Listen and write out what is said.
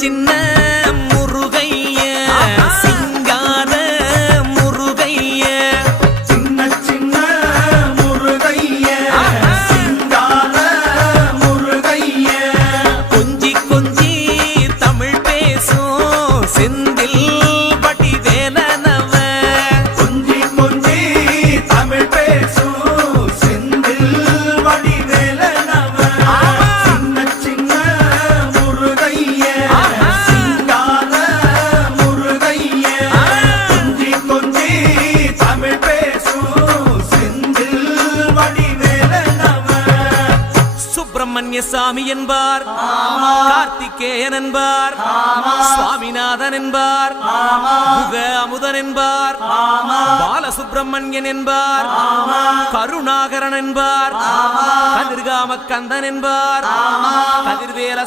சின்ன முருகைய சிங்கார முருகைய சின்ன சின்ன முருகைய சிங்கார முருகைய கொஞ்சி கொஞ்சி தமிழ் பேசும் செந்தில் வடிவேலனவ கொஞ்சி கொஞ்சி தமிழ் பேசும் செந்தில் வடிவேலனவ சின்ன சின்ன முருகைய சிங்கார முருகைய கொஞ்சி கொஞ்சி தமிழ் பேசும் செந்தில் வடிவேலனவ சுப்பிரமணிய சாமி என்பார், கார்த்திகேயன் என்பார், சுவாமிநாதன் என்பார், முக அமுதன் என்பார், பாலசுப்பிரமணியன் என்பார், கருணாகரன் என்பார், கதிர்காம கந்தன் என்பார், கதிர்வேல